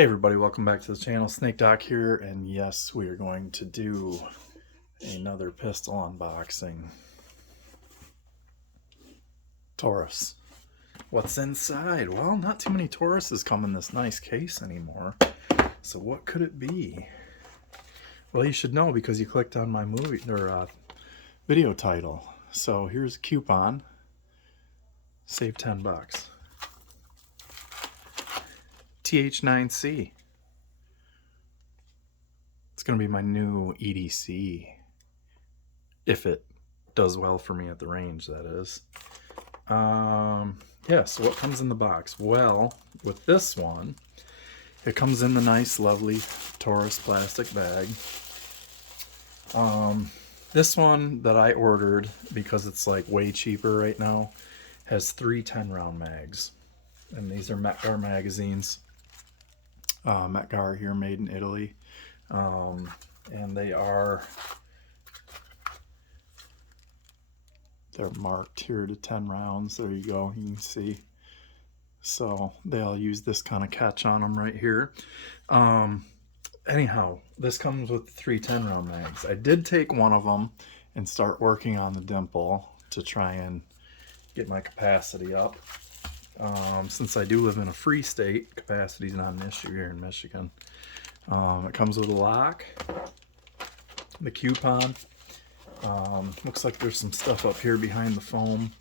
Hey everybody, welcome back to the channel. Snake Doc here, and yes, we are going to do another pistol unboxing. Taurus. What's inside? Well, not too many Tauruses come in this nice case anymore. So what could it be? Well, you should know because you clicked on my movie or video title. So here's a coupon. Save 10 bucks. TH9C. It's going to be my new EDC. If it does well for me at the range, that is. Yeah, so what comes in the box? Well, with this one, it comes in the nice, lovely Taurus plastic bag. This one that I ordered, because it's like way cheaper right now, has 3 10-round mags. And these are Metgar magazines. Metgar here, made in Italy. And they're marked here to 10 rounds. There you go, you can see. So they all use this kind of catch on them right here. Anyhow, this comes with 3 10-round mags. I did take one of them and start working on the dimple to try and get my capacity up. Since I do live in a free state, capacity is not an issue here in Michigan. It comes with a lock, the coupon. Looks like there's some stuff up here behind the foam.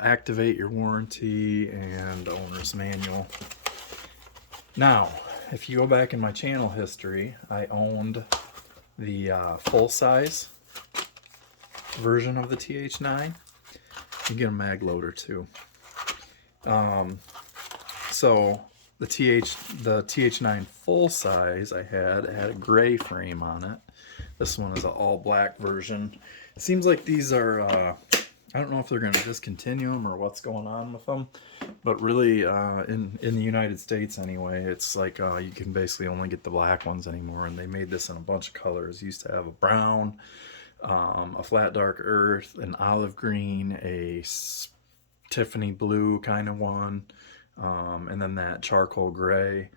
Activate your warranty and owner's manual. Now, if you go back in my channel history, I owned the full-size version of the TH9. You get a mag loader too. So the TH9 full-size I had a gray frame on it. This one is an all-black version. It seems like these are, I don't know if they're going to discontinue them or what's going on with them, but really, in the United States anyway, it's like you can basically only get the black ones anymore, and they made this in a bunch of colors. Used to have a brown, a flat dark earth, an olive green, a Tiffany blue kind of one, and then that charcoal gray.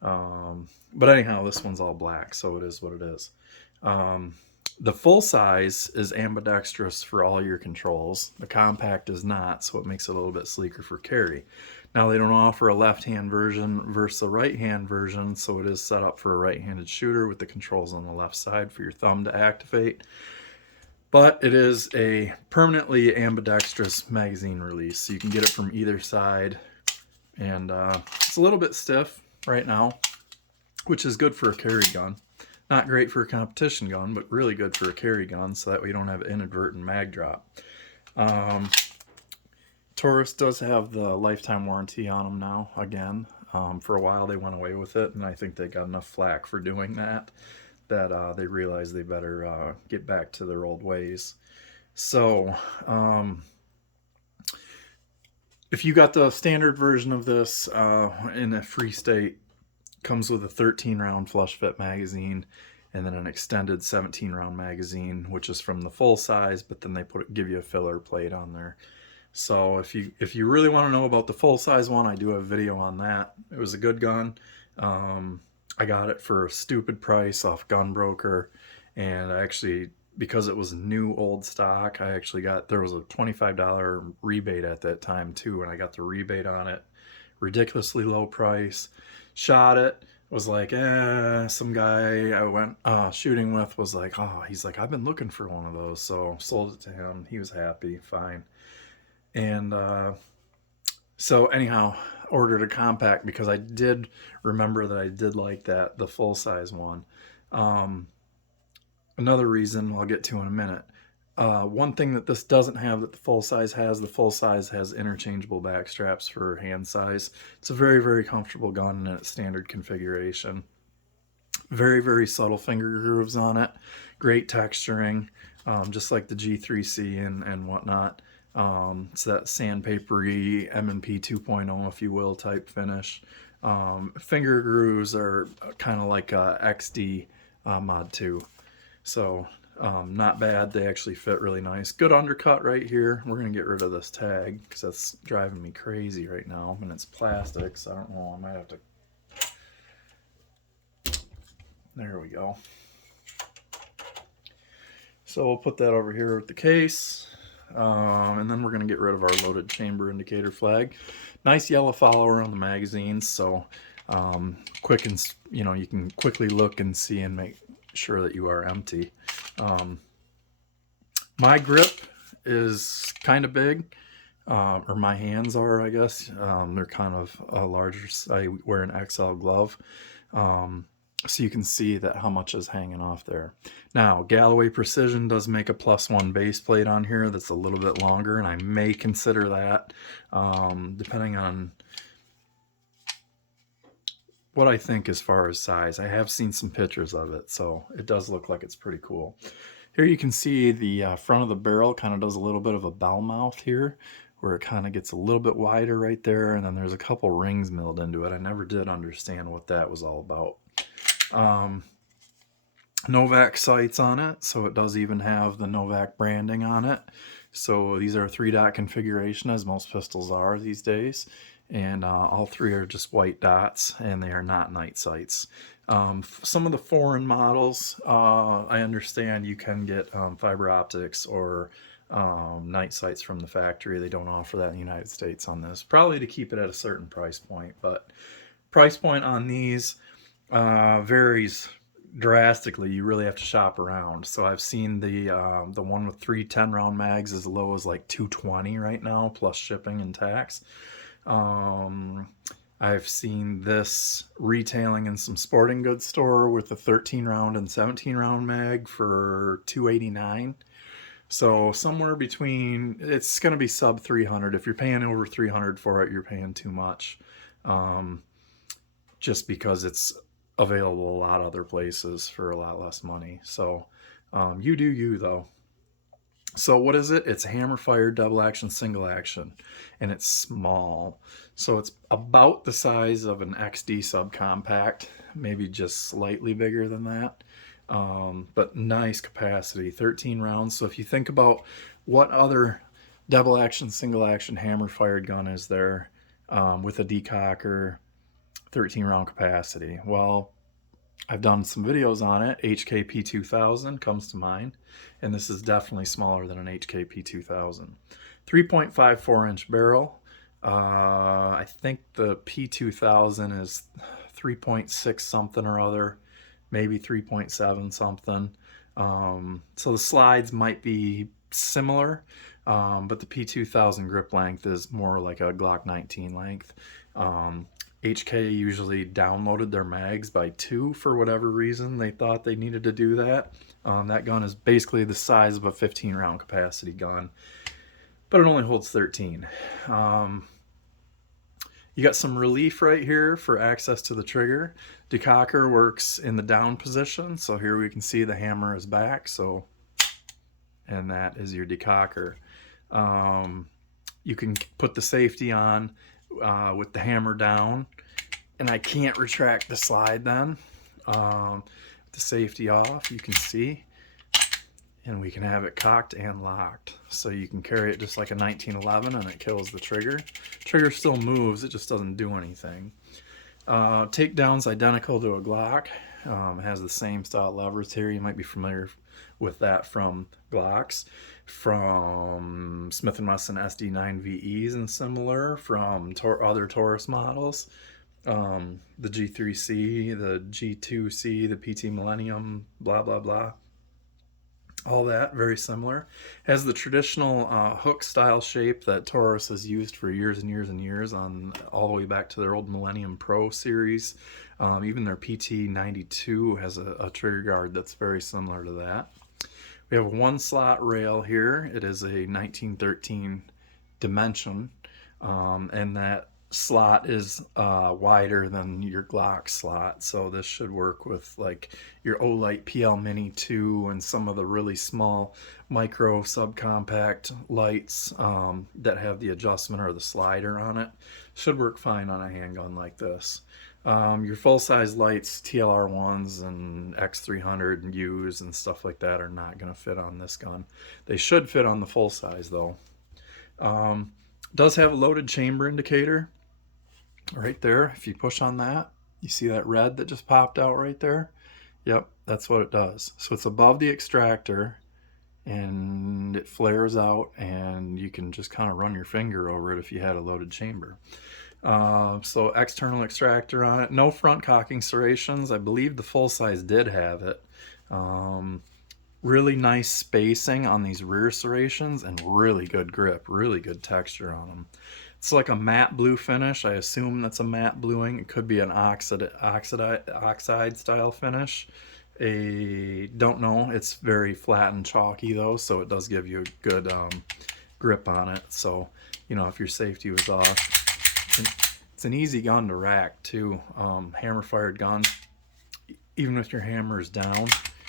But anyhow, this one's all black, so it is what it is. The full size is ambidextrous for all your controls. The compact is not, so it makes it a little bit sleeker for carry. Now, they don't offer a left-hand version versus a right-hand version, so it is set up for a right-handed shooter with the controls on the left side for your thumb to activate. But it is a permanently ambidextrous magazine release, so you can get it from either side. And it's a little bit stiff right now, which is good for a carry gun. Not great for a competition gun, but really good for a carry gun, so that way you don't have inadvertent mag drop. Taurus does have the lifetime warranty on them now, again. For a while they went away with it, and I think they got enough flack for doing that, that they realized they better get back to their old ways. So, if you got the standard version of this in a free state, comes with a 13-round flush fit magazine and then an extended 17-round magazine, which is from the full size, but then they give you a filler plate on there. So if you really want to know about the full size one, I do have a video on that. It was a good gun. I got it for a stupid price off Gun Broker, and I actually, because it was new old stock, I actually got, there was a $25 rebate at that time too, and I got the rebate on it. Ridiculously low price. Shot it, was like, some guy I went shooting with was like, oh, he's like, I've been looking for one of those, so sold it to him. He was happy, fine. And so anyhow, ordered a compact because I did remember that I did like that, the full-size one. Another reason I'll get to in a minute. One thing that this doesn't have that the full-size has interchangeable back straps for hand size. It's a very, very comfortable gun in its standard configuration. Very, very subtle finger grooves on it. Great texturing, just like the G3C and whatnot. It's that sandpapery M&P 2.0, if you will, type finish. Finger grooves are kind of like a XD Mod 2. So not bad. They actually fit really nice. Good undercut right here. We're going to get rid of this tag because that's driving me crazy right now. And it's plastic, so I don't know. I might have to There we go. So we'll put that over here with the case. And then we're going to get rid of our loaded chamber indicator flag. Nice yellow follower on the magazines, so quick and you can quickly look and see and make sure that you are empty. My grip is kind of big, or my hands are, I guess. They're kind of larger. I wear an XL glove. So you can see that how much is hanging off there. Now, Galloway Precision does make a +1 base plate on here that's a little bit longer, and I may consider that, depending on what I think as far as size. I have seen some pictures of it, so it does look like it's pretty cool. Here you can see the front of the barrel kind of does a little bit of a bell mouth here, where it kind of gets a little bit wider right there, and then there's a couple rings milled into it. I never did understand what that was all about. Novak sights on it, so it does even have the Novak branding on it. So these are a 3-dot configuration, as most pistols are these days, and all three are just white dots, and they are not night sights. Some of the foreign models, I understand you can get fiber optics or night sights from the factory. They don't offer that in the United States on this, probably to keep it at a certain price point, but price point on these varies drastically. You really have to shop around. So I've seen the one with 3 10-round mags as low as like $220 right now, plus shipping and tax. I've seen this retailing in some sporting goods store with a 13-round and 17-round mag for $289. So somewhere between, it's going to be sub 300. If you're paying over 300 for it, you're paying too much. Just because it's available a lot of other places for a lot less money. So you do you, though. So what is it? It's hammer fired double action, single action, and it's small. So it's about the size of an XD subcompact, maybe just slightly bigger than that. But nice capacity, 13 rounds. So if you think about what other double action, single action hammer fired gun is there with a decocker, 13 round capacity. Well, I've done some videos on it. HKP 2000 comes to mind, and this is definitely smaller than an HKP 2000. 3.54 inch barrel. I think the P2000 is 3.6 something or other, maybe 3.7 something. So the slides might be similar, but the P2000 grip length is more like a Glock 19 length. HK usually downloaded their mags by 2 for whatever reason. They thought they needed to do that. That gun is basically the size of a 15-round capacity gun, but it only holds 13. You got some relief right here for access to the trigger. Decocker works in the down position, so here we can see the hammer is back, so, and that is your decocker. You can put the safety on with the hammer down, and I can't retract the slide then. The safety off, you can see, and we can have it cocked and locked, so you can carry it just like a 1911 and it kills the trigger. Trigger still moves, it just doesn't do anything. Takedown's identical to a Glock. It has the same style levers here. You might be familiar with that from Glocks, from Smith & Wesson SD9VEs and similar, from other Taurus models. The G3C, the G2C, the PT Millennium, blah, blah, blah. All that, very similar. Has the traditional hook style shape that Taurus has used for years and years and years, on all the way back to their old Millennium Pro series. Even their PT92 has a trigger guard that's very similar to that. We have a 1-slot rail here. It is a 1913 dimension, and that slot is wider than your Glock slot, so this should work with like your Olight PL Mini 2 and some of the really small micro subcompact lights that have the adjustment or the slider on it. Should work fine on a handgun like this. Your full-size lights, TLR 1s and X300 and U's and stuff like that, are not going to fit on this gun. They should fit on the full-size though. Does have a loaded chamber indicator right there. If you push on that, you see that red that just popped out right there. Yep, that's what it does. So it's above the extractor and it flares out, and you can just kind of run your finger over it if you had a loaded chamber. So external extractor on it. No front cocking serrations. I believe the full size did have it. Really nice spacing on these rear serrations and really good grip, really good texture on them. It's like a matte blue finish. I assume that's a matte bluing. It could be an oxide style finish. Don't know. It's very flat and chalky though, so it does give you a good grip on it. So, you know, if your safety was off, it's an easy gun to rack too. Hammer fired gun, even if your hammer is down,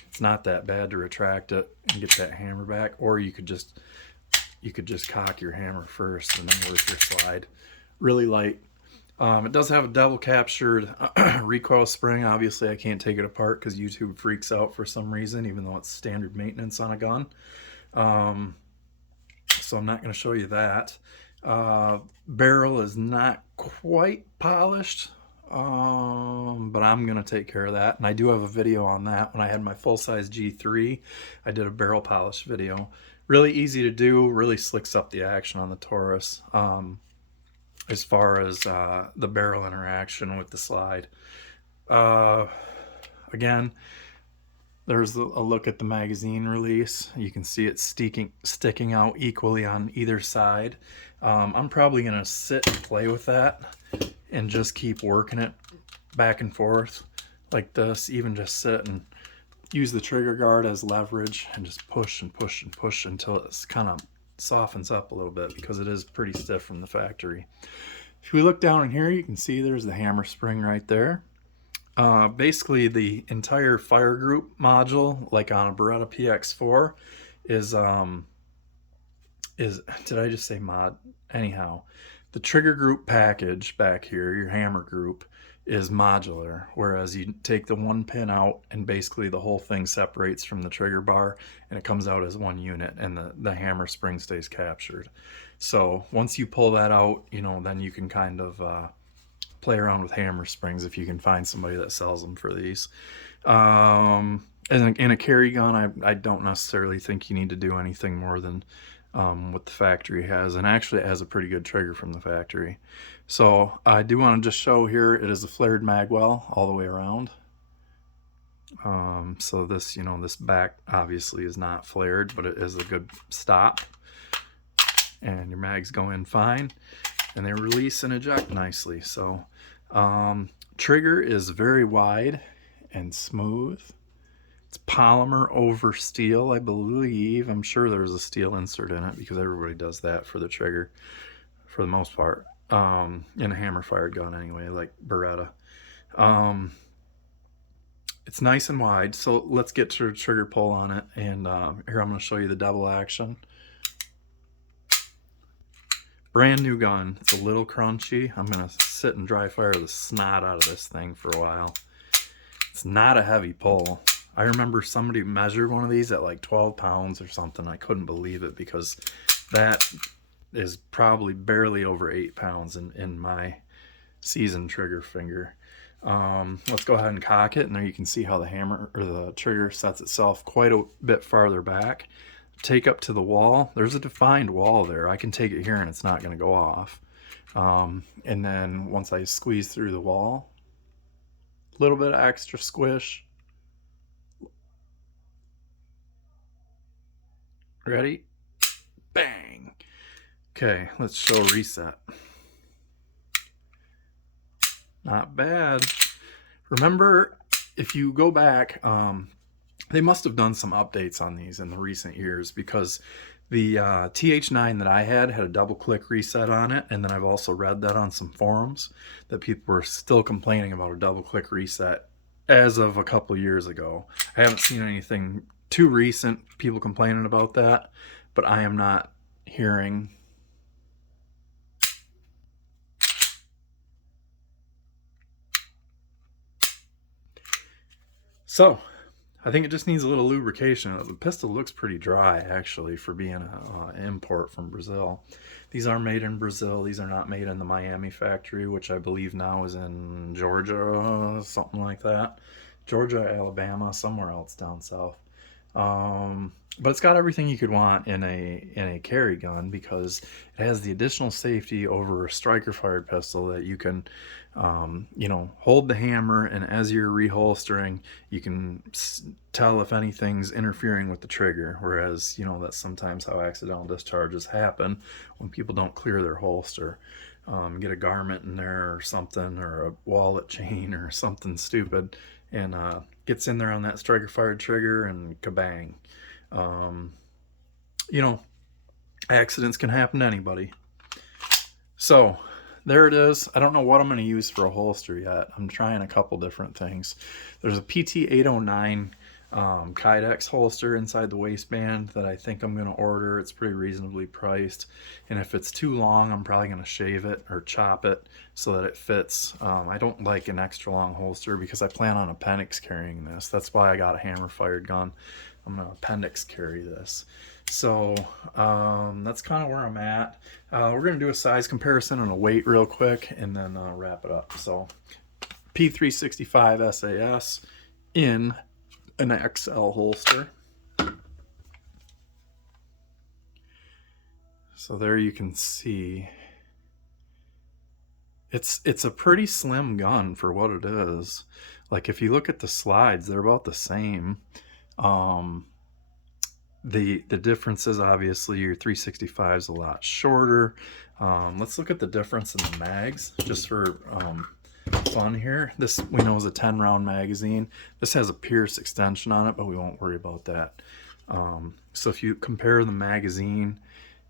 it's not that bad to retract it and get that hammer back. Or you could just cock your hammer first and then work your slide. Really light. It does have a double captured recoil spring. Obviously I can't take it apart because YouTube freaks out for some reason, even though it's standard maintenance on a gun. So I'm not going to show you that. Barrel is not quite polished, but I'm going to take care of that. And I do have a video on that. When I had my full-size G3, I did a barrel polish video. Really easy to do, really slicks up the action on the Taurus. As far as the barrel interaction with the slide. Again, there's a look at the magazine release. You can see it sticking out equally on either side. I'm probably going to sit and play with that and just keep working it back and forth like this. Even just sit and use the trigger guard as leverage and just push and push and push until it's kind of softens up a little bit, because it is pretty stiff from the factory. If we look down in here, you can see there's the hammer spring right there. Basically the entire fire group module, like on a Beretta PX4, is did I just say mod? Anyhow, the trigger group package back here, your hammer group, is modular, whereas you take the one pin out and basically the whole thing separates from the trigger bar and it comes out as one unit, and the hammer spring stays captured. So once you pull that out, you know, then you can kind of play around with hammer springs if you can find somebody that sells them for these. And in a carry gun, I don't necessarily think you need to do anything more than what the factory has, and actually it has a pretty good trigger from the factory. So I do want to just show here, it is a flared magwell all the way around. So this, you know, this back obviously is not flared, but it is a good stop, and your mags go in fine and they release and eject nicely. So trigger is very wide and smooth. It's polymer over steel, I believe. I'm sure there's a steel insert in it because everybody does that for the trigger for the most part, in a hammer fired gun anyway, like Beretta. It's nice and wide, so let's get to the trigger pull on it. And here I'm going to show you the double action. Brand new gun. It's a little crunchy. I'm going to sit and dry fire the snot out of this thing for a while. It's not a heavy pull. I remember somebody measured one of these at like 12 pounds or something. I couldn't believe it, because that is probably barely over 8 pounds in my seasoned trigger finger. Let's go ahead and cock it, and there you can see how the hammer or the trigger sets itself quite a bit farther back. Take up to the wall. There's a defined wall there. I can take it here and it's not going to go off. And then once I squeeze through the wall, a little bit of extra squish. Ready? Bang. Okay, let's show reset. Not bad. Remember, if you go back, they must have done some updates on these in the recent years, because the TH9 that I had a double click reset on it, and then I've also read that on some forums that people were still complaining about a double click reset as of a couple years ago. I haven't seen anything too recent people complaining about that, but I am not hearing. So I think it just needs a little lubrication. The pistol looks pretty dry, actually, for being an import from Brazil. These are made in Brazil. These are not made in the Miami factory, which I believe now is in Georgia, something like that. Georgia, Alabama, somewhere else down south. But it's got everything you could want in a carry gun, because it has the additional safety over a striker fired pistol that you can, you know, hold the hammer, and as you're reholstering, you can tell if anything's interfering with the trigger. Whereas, you know, that's sometimes how accidental discharges happen when people don't clear their holster. Get a garment in there or something, or a wallet chain or something stupid, and gets in there on that striker fired trigger, and kabang. You know, accidents can happen to anybody. So there it is. I don't know what I'm going to use for a holster yet. I'm trying a couple different things. There's a PT809 Kydex holster inside the waistband that I think I'm going to order. It's pretty reasonably priced, and if it's too long, I'm probably going to shave it or chop it so that it fits. I don't like an extra long holster because I plan on appendix carrying this. That's why I got a hammer fired gun. I'm going to appendix carry this. So that's kind of where I'm at. We're going to do a size comparison and a weight real quick, and then wrap it up. So P365 SAS in an XL holster. So there you can see it's a pretty slim gun for what it is. Like, if you look at the slides, they're about the same. The difference is obviously your 365 is a lot shorter. Let's look at the difference in the mags just for fun here. This, we know, is a 10 round magazine. This has a Pierce extension on it, but we won't worry about that. So if you compare the magazine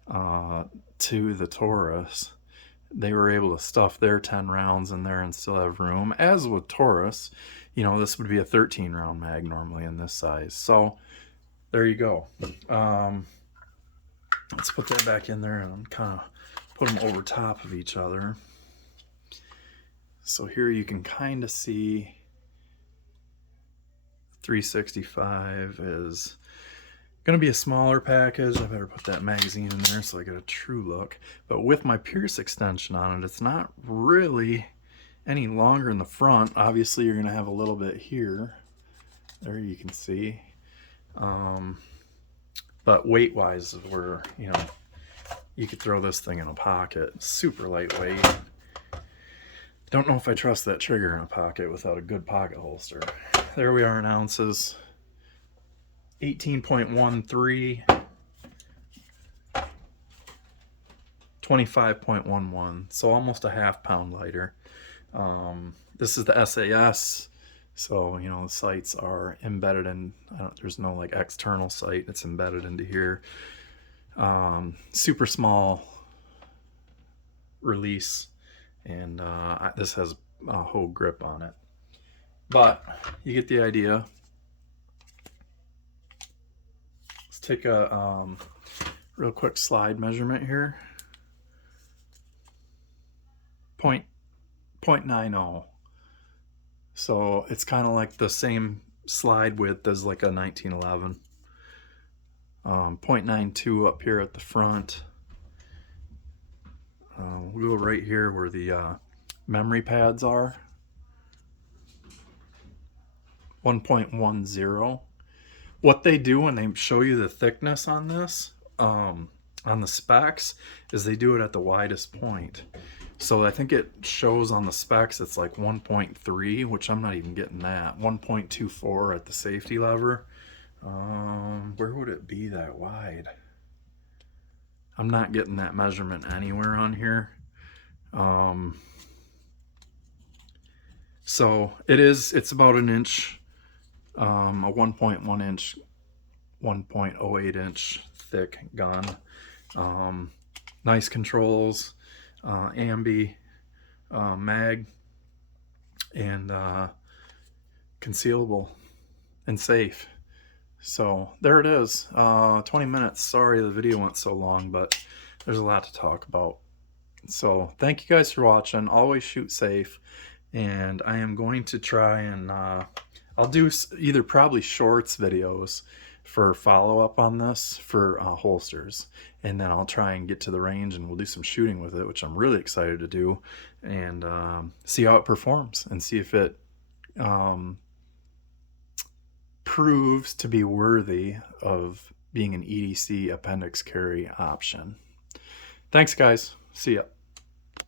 to the Taurus, they were able to stuff their 10 rounds in there and still have room. As with Taurus, you know, this would be a 13 round mag normally in this size. So there you go. Let's put that back in there and kind of put them over top of each other. So here you can kind of see 365 is going to be a smaller package. I better put that magazine in there so I get a true look. But with my Pierce extension on it, it's not really any longer in the front. Obviously, you're going to have a little bit here. There you can see. But weight-wise is where, you know, you could throw this thing in a pocket. Super lightweight. Don't know if I trust that trigger in a pocket without a good pocket holster. There we are in ounces. 18.13, 25.11, so almost a half pound lighter. This is the SAS, so, you know, the sights are embedded in, there's no like external sight, it's embedded into here. Super small release, and this has a whole grip on it, but you get the idea. Let's take a real quick slide measurement here. 0.90. So it's kind of like the same slide width as like a 1911. 0.92 up here at the front. We'll go right here where the memory pads are. 1.10. What they do when they show you the thickness on this, on the specs, is they do it at the widest point. So I think it shows on the specs it's like 1.3, which I'm not even getting that. 1.24 at the safety lever. Where would it be that wide? I'm not getting that measurement anywhere on here. So it's about an inch, a 1.1 inch, 1.08 inch thick gun. Nice controls, ambi, mag, and concealable and safe. So there it is. 20 minutes. Sorry the video went so long, but there's a lot to talk about. So thank you guys for watching. Always shoot safe, and I am going to try and I'll do either probably shorts videos for follow-up on this for holsters, and then I'll try and get to the range and we'll do some shooting with it, which I'm really excited to do, and see how it performs and see if it proves to be worthy of being an EDC appendix carry option. Thanks, guys. See ya.